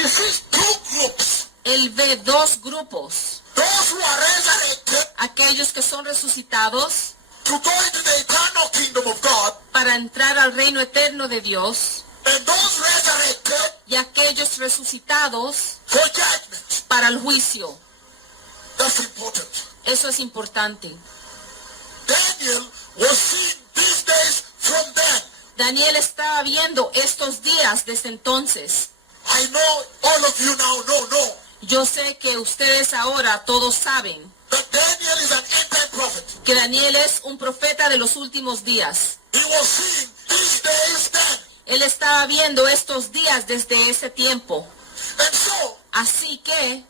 he sees two groups. Él ve dos grupos. Those who are resurrected Aquellos que son resucitados to go into the eternal kingdom of God, para entrar al reino eterno de Dios, and those resurrected y aquellos resucitados for judgment. para el juicio. That's important. Eso es importante. Daniel was seeing these days from then. Daniel estaba viendo estos días desde entonces. I know all of you now know Yo sé que ustedes ahora todos saben that Daniel is an end-time prophet. que Daniel es un profeta de los últimos días. He was seeing these days then. Él estaba viendo estos días desde ese tiempo. And so, Así que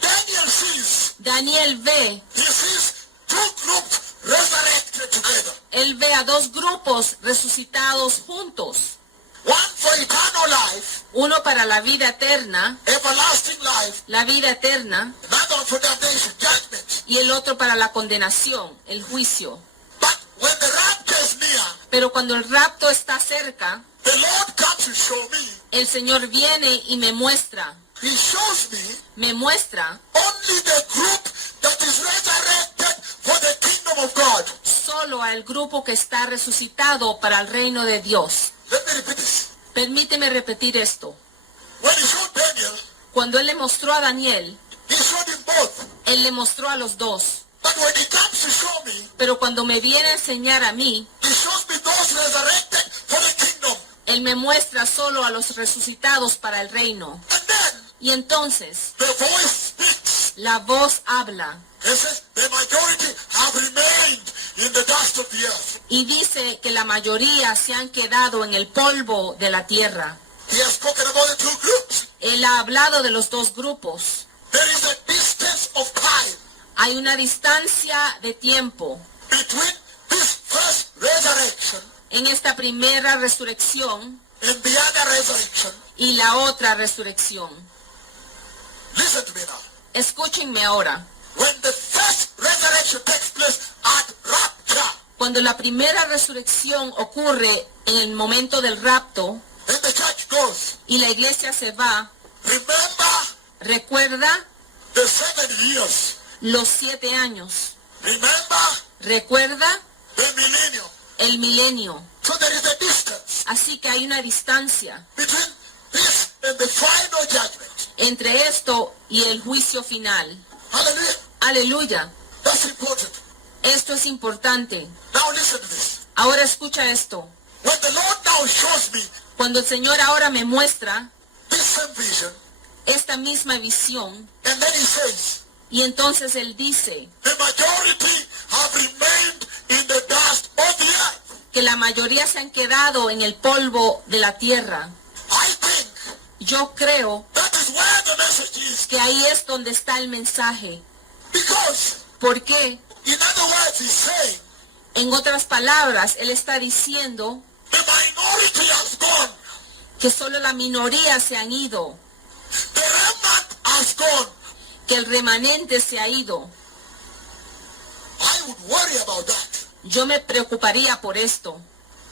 Daniel sees, Daniel ve, he sees two groups resurrected together. él ve a dos grupos resucitados juntos. One for eternal life, Uno para la vida eterna, everlasting life, la vida eterna, another for damnation, judgment. y el otro para la condenación, el juicio. But when the rapture is near, Pero cuando el rapto está cerca, the Lord comes to show me. el Señor viene y me muestra He shows me only the group that is resurrected for the kingdom of God. solo al grupo que está resucitado para el reino de Dios. Let me repeat this. Permíteme repetir esto. When he showed Daniel, Cuando él le mostró a Daniel, he showed him both. él le mostró a los dos. But when he comes to show me, Pero cuando me viene a enseñar a mí, he shows me those resurrected for the kingdom. él me muestra solo a los resucitados para el reino. And then Y entonces, the voice speaks la voz habla and says, the majority have remained in the dust of the earth. y dice que la mayoría se han quedado en el polvo de la tierra. He has spoken about the two groups. Él ha hablado de los dos grupos. There is a distance of time Hay una distancia de tiempo between this first resurrection en esta primera resurrección and the other resurrection. y la otra resurrección. Listen to me now. Escúchenme ahora. When the first resurrection takes place at rapture, Cuando la primera resurrección ocurre en el momento del rapto and the church goes, y la iglesia se va, remember recuerda the 7 years. los 7 años. Remember Recuerda the millennium. el milenio. So there is a distance Así que hay una distancia between this and the final judgment. entre esto y el juicio final. Hallelujah. Aleluya. That's important. Esto es importante. Now listen to this. Ahora escucha esto. When the Lord now shows me Cuando el Señor ahora me muestra this same vision, esta misma visión, and then he says, y entonces Él dice the majority have remained in the dust of the earth. que la mayoría se han quedado en el polvo de la tierra. I think Yo creo that is where the message is. que ahí es donde está el mensaje. Because, ¿Por qué? in other words, he's saying, En otras palabras, Él está diciendo the minority has gone. que solo la minoría se han ido, The remnant has gone. que el remanente se ha ido. I would worry about that. Yo me preocuparía por esto.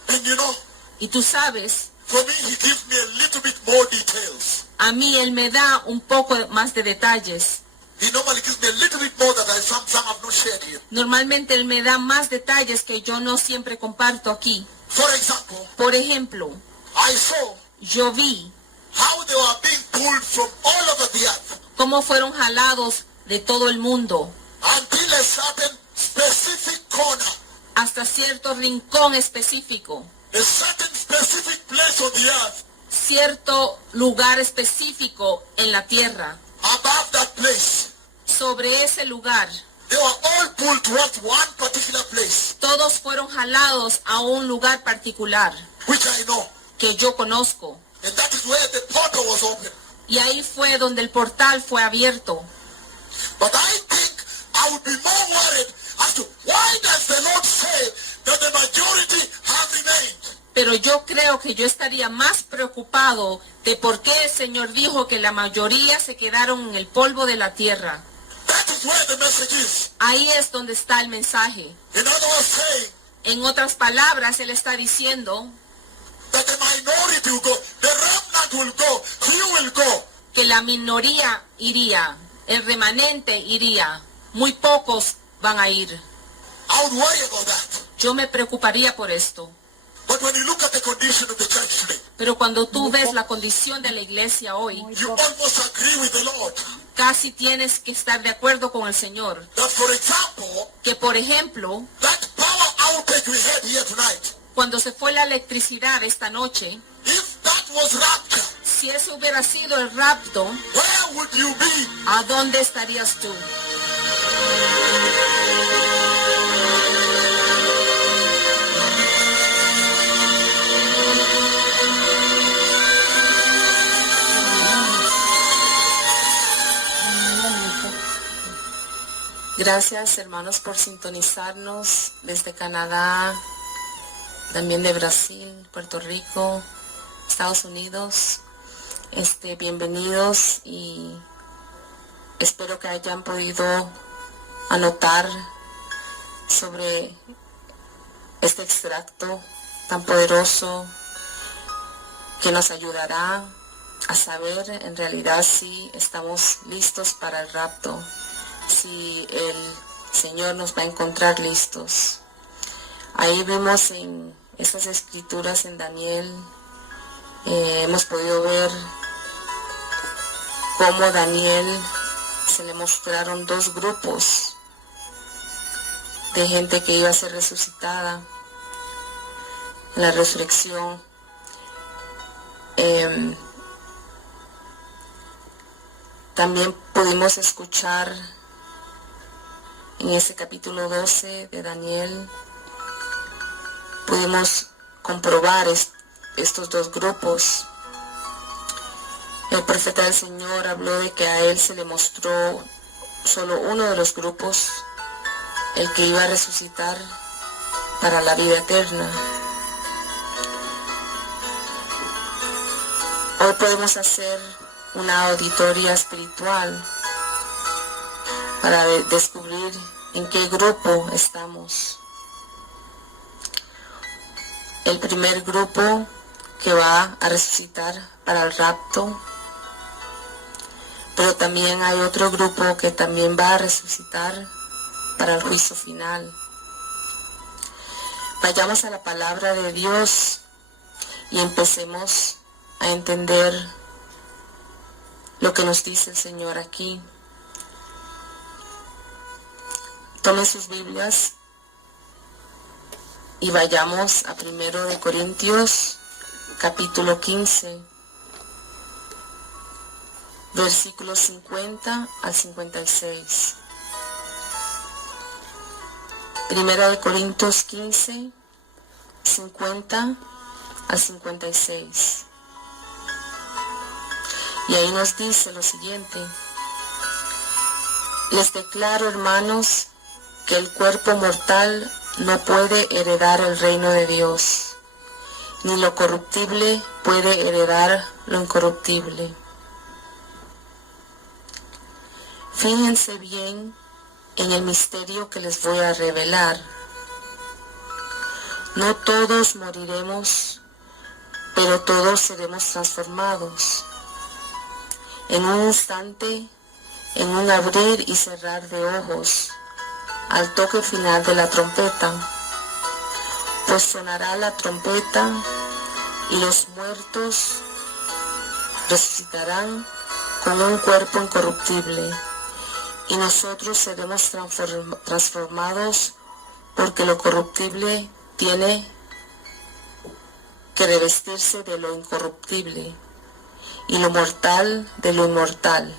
And you know, Y tú sabes, for me, he gives me a little bit more details. a mí Él me da un poco más de detalles. He normally gives me a little bit more that some have not shared here. Normalmente Él me da más detalles que yo no siempre comparto aquí. For example, Por ejemplo, I saw yo vi how they were being pulled from all over the earth cómo fueron jalados de todo el mundo until a certain specific corner, hasta cierto rincón específico, a certain specific place on the earth. cierto lugar específico en la tierra. Above that place, Sobre ese lugar, they were all pulled towards one particular place, todos fueron jalados a un lugar particular which I know. que yo conozco. And that is where the portal was open. Y ahí fue donde el portal fue abierto. But I think I would be more worried as to why does the Lord say that the majority have remained? Pero yo creo que yo estaría más preocupado de por qué el Señor dijo que la mayoría se quedaron en el polvo de la tierra. That is where the message is. Ahí es donde está el mensaje. In other words, saying En otras palabras, Él está diciendo that the minority will go, the remnant will go, he will go. que la minoría iría, el remanente iría, muy pocos van a ir. I would worry about that. Yo me preocuparía por esto. But when you look at the condition of the church today, Pero cuando tú ves la condición de la iglesia hoy, you almost agree with the Lord casi tienes que estar de acuerdo con el Señor. that, for example, Que por ejemplo, that power outage we had here tonight, cuando se fue la electricidad esta noche, if that was rapture, si eso hubiera sido el rapto, where would you be? ¿a dónde estarías tú? Gracias, hermanos, por sintonizarnos desde Canadá, también de Brasil, Puerto Rico, Estados Unidos. Bienvenidos y espero que hayan podido anotar sobre este extracto tan poderoso que nos ayudará a saber en realidad si estamos listos para el rapto, si el Señor nos va a encontrar listos. Ahí vimos en esas escrituras en Daniel, hemos podido ver cómo Daniel se le mostraron dos grupos de gente que iba a ser resucitada en la resurrección. También pudimos escuchar en ese capítulo 12 de Daniel, pudimos comprobar estos dos grupos. El profeta del Señor habló de que a él se le mostró solo uno de los grupos, el que iba a resucitar para la vida eterna. Hoy podemos hacer una auditoría espiritual para descubrir en qué grupo estamos. El primer grupo que va a resucitar para el rapto, pero también hay otro grupo que también va a resucitar para el juicio final. Vayamos a la palabra de Dios y empecemos a entender lo que nos dice el Señor aquí. Tomen sus Biblias y vayamos a 1 de Corintios, capítulo 15, versículos 50 al 56. 1 de Corintios 15, 50 al 56. Y ahí nos dice lo siguiente: les declaro, hermanos, que el cuerpo mortal no puede heredar el reino de Dios, ni lo corruptible puede heredar lo incorruptible. Fíjense bien en el misterio que les voy a revelar. No todos moriremos, pero todos seremos transformados. En un instante, en un abrir y cerrar de ojos, al toque final de la trompeta, pues sonará la trompeta y los muertos resucitarán con un cuerpo incorruptible y nosotros seremos transformados, porque lo corruptible tiene que revestirse de lo incorruptible y lo mortal de lo inmortal.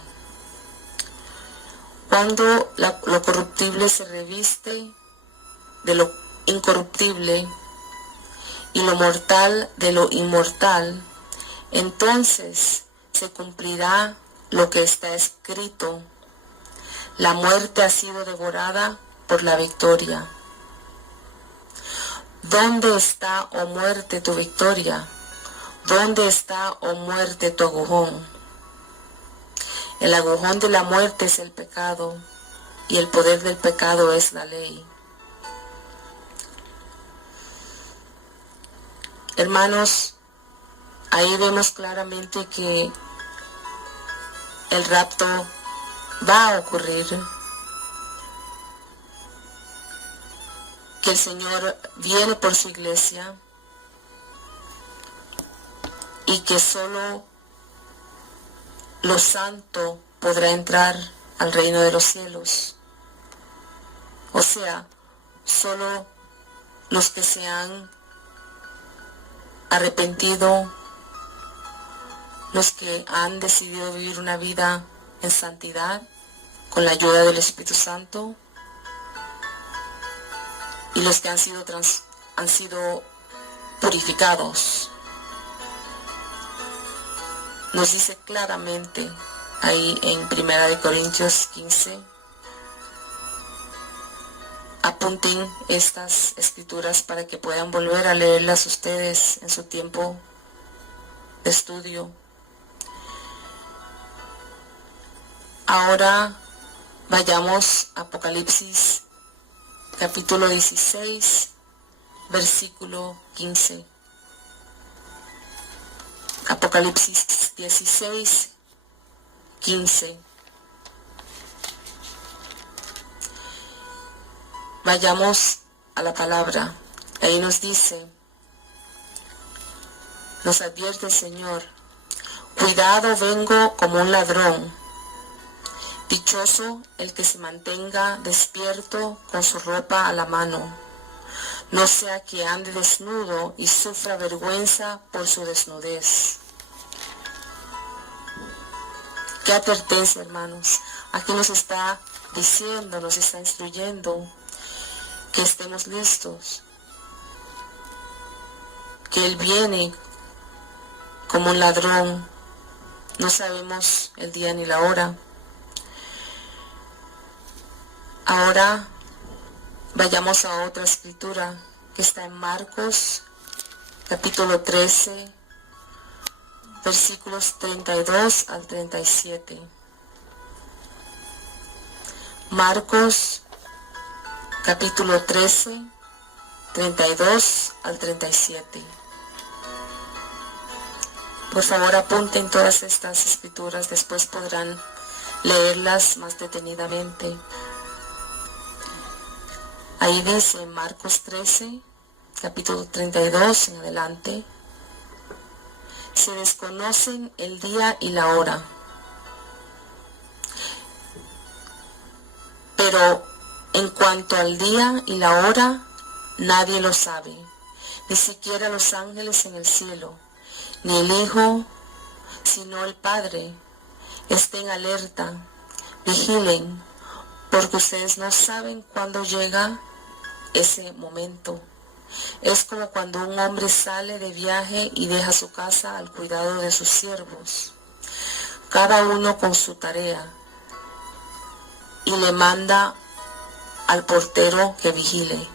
Cuando lo corruptible se reviste de lo incorruptible y lo mortal de lo inmortal, entonces se cumplirá lo que está escrito: la muerte ha sido devorada por la victoria. ¿Dónde está, oh muerte, tu victoria? ¿Dónde está, oh muerte, tu agujón? El agujón de la muerte es el pecado, y el poder del pecado es la ley. Hermanos, ahí vemos claramente que el rapto va a ocurrir, que el Señor viene por su iglesia y que solo lo santo podrá entrar al reino de los cielos. O sea, solo los que se han arrepentido, los que han decidido vivir una vida en santidad con la ayuda del Espíritu Santo, y los que han sido purificados. Nos dice claramente ahí en 1 Corintios 15. Apunten estas escrituras para que puedan volver a leerlas ustedes en su tiempo de estudio. Ahora vayamos a Apocalipsis capítulo 16, versículo 15. Apocalipsis 16, 15. Vayamos a la palabra. Ahí nos dice, nos advierte el Señor: cuidado, vengo como un ladrón. Dichoso el que se mantenga despierto con su ropa a la mano, no sea que ande desnudo y sufra vergüenza por su desnudez. Qué advertencia, hermanos. Aquí nos está diciendo, nos está instruyendo que estemos listos, que Él viene como un ladrón. No sabemos el día ni la hora. Ahora vayamos a otra escritura que está en Marcos capítulo 13, versículos 32 al 37. Marcos capítulo 13, 32 al 37. Por favor, apunten todas estas escrituras, después podrán leerlas más detenidamente. Ahí dice en Marcos 13, capítulo 32 en adelante: se desconocen el día y la hora, pero en cuanto al día y la hora, nadie lo sabe, ni siquiera los ángeles en el cielo, ni el Hijo, sino el Padre. Estén alerta, vigilen, porque ustedes no saben cuándo llega ese momento. Es como cuando un hombre sale de viaje y deja su casa al cuidado de sus siervos, cada uno con su tarea, y le manda al portero que vigile.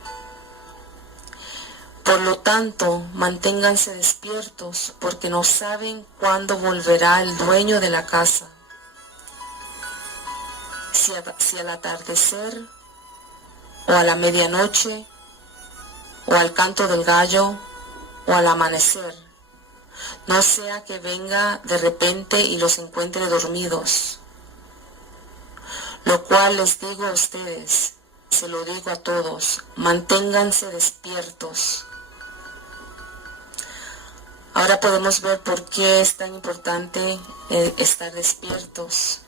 Por lo tanto, manténganse despiertos, porque no saben cuándo volverá el dueño de la casa, si al atardecer, o a la medianoche, o al canto del gallo, o al amanecer. No sea que venga de repente y los encuentre dormidos. Lo cual les digo a ustedes, se lo digo a todos, manténganse despiertos. Ahora podemos ver por qué es tan importante estar despiertos.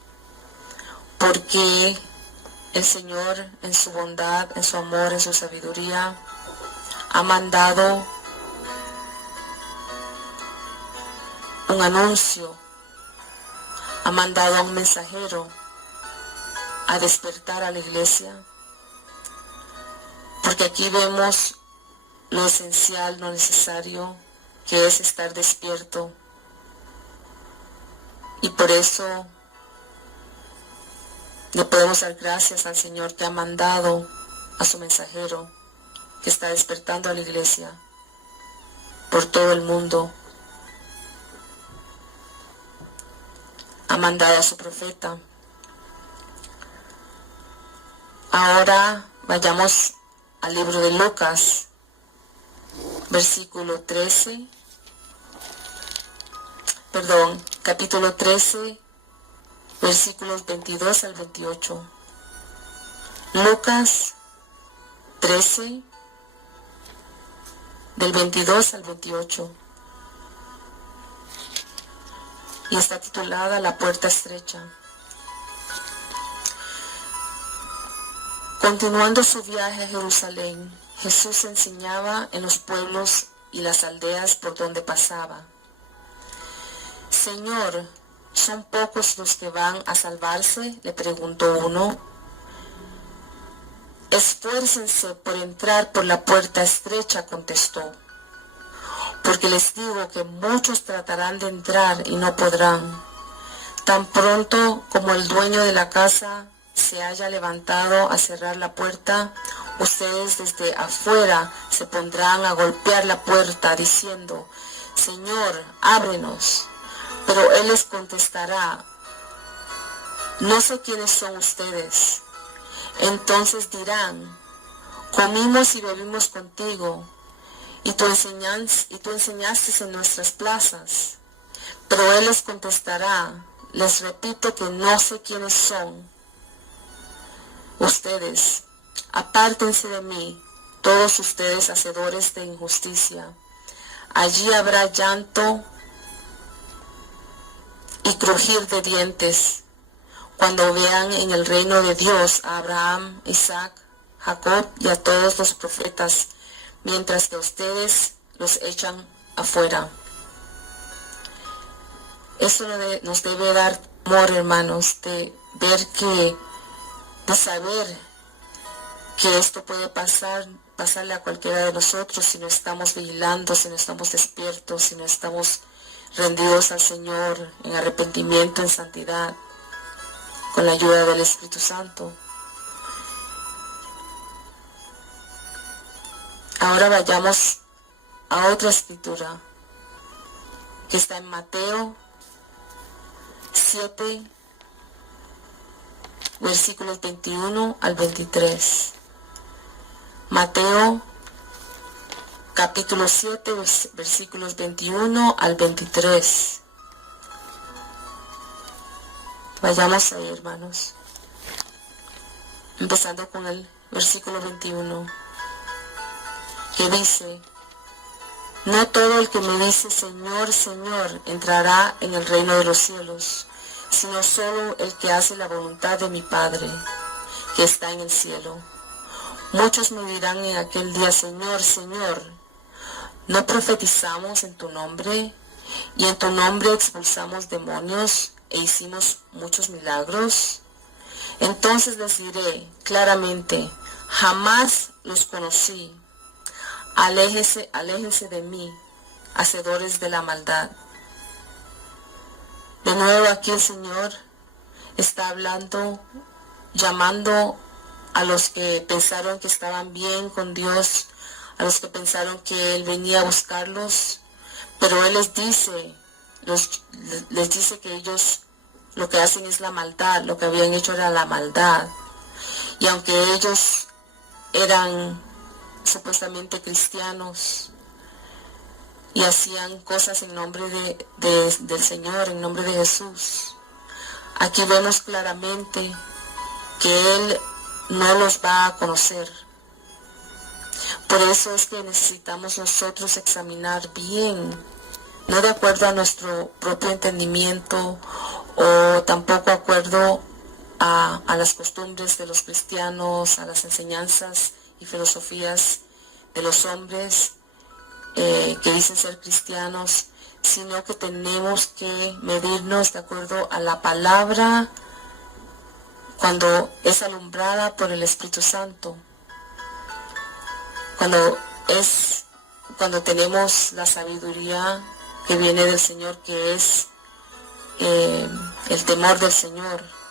Porque el Señor, en su bondad, en su amor, en su sabiduría, ha mandado un anuncio, ha mandado a un mensajero a despertar a la iglesia, porque aquí vemos lo esencial, lo necesario, que es estar despierto. Y por eso le podemos dar gracias al Señor que ha mandado a su mensajero, que está despertando a la iglesia por todo el mundo. Ha mandado a su profeta. Ahora vayamos al libro de Lucas, capítulo 13, versículos 22 al 28. Lucas 13, del 22 al 28. Y está titulada La puerta estrecha. Continuando su viaje a Jerusalén, Jesús enseñaba en los pueblos y las aldeas por donde pasaba. Señor, ¿son pocos los que van a salvarse?, le preguntó uno. Esfuércense por entrar por la puerta estrecha, contestó, porque les digo que muchos tratarán de entrar y no podrán. Tan pronto como el dueño de la casa se haya levantado a cerrar la puerta, ustedes desde afuera se pondrán a golpear la puerta diciendo, Señor, ábrenos. Pero él les contestará, no sé quiénes son ustedes. Entonces dirán, comimos y bebimos contigo, y tú enseñaste en nuestras plazas. Pero él les contestará, les repito que no sé quiénes son ustedes. Apártense de mí, todos ustedes hacedores de injusticia. Allí habrá llanto y crujir de dientes, cuando vean en el reino de Dios a Abraham, Isaac, Jacob y a todos los profetas, mientras que ustedes los echan afuera. Eso nos debe dar temor, hermanos, de ver de saber que esto puede pasarle a cualquiera de nosotros si no estamos vigilando, si no estamos despiertos, si no estamos rendidos al Señor en arrepentimiento, en santidad, con la ayuda del Espíritu Santo. Ahora vayamos a otra escritura que está en Mateo 7, versículos 21 al 23. Mateo capítulo 7, versículos 21 al 23. Vayamos ahí, hermanos. Empezando con el versículo 21, que dice, no todo el que me dice Señor, Señor, entrará en el reino de los cielos, sino solo el que hace la voluntad de mi Padre, que está en el cielo. Muchos me dirán en aquel día, Señor, Señor, ¿no profetizamos en tu nombre? ¿Y en tu nombre expulsamos demonios e hicimos muchos milagros? Entonces les diré claramente, jamás los conocí. Aléjense de mí, hacedores de la maldad. De nuevo aquí el Señor está hablando, llamando a los que pensaron que estaban bien con Dios, a los que pensaron que Él venía a buscarlos, pero Él les dice que ellos lo que hacen es la maldad, lo que habían hecho era la maldad. Y aunque ellos eran supuestamente cristianos y hacían cosas en nombre del Señor, en nombre de Jesús, aquí vemos claramente que Él no los va a conocer. Por eso es que necesitamos nosotros examinar bien, no de acuerdo a nuestro propio entendimiento o tampoco de acuerdo a las costumbres de los cristianos, a las enseñanzas y filosofías de los hombres que dicen ser cristianos, sino que tenemos que medirnos de acuerdo a la palabra cuando es alumbrada por el Espíritu Santo, cuando tenemos la sabiduría que viene del Señor, que es el temor del Señor.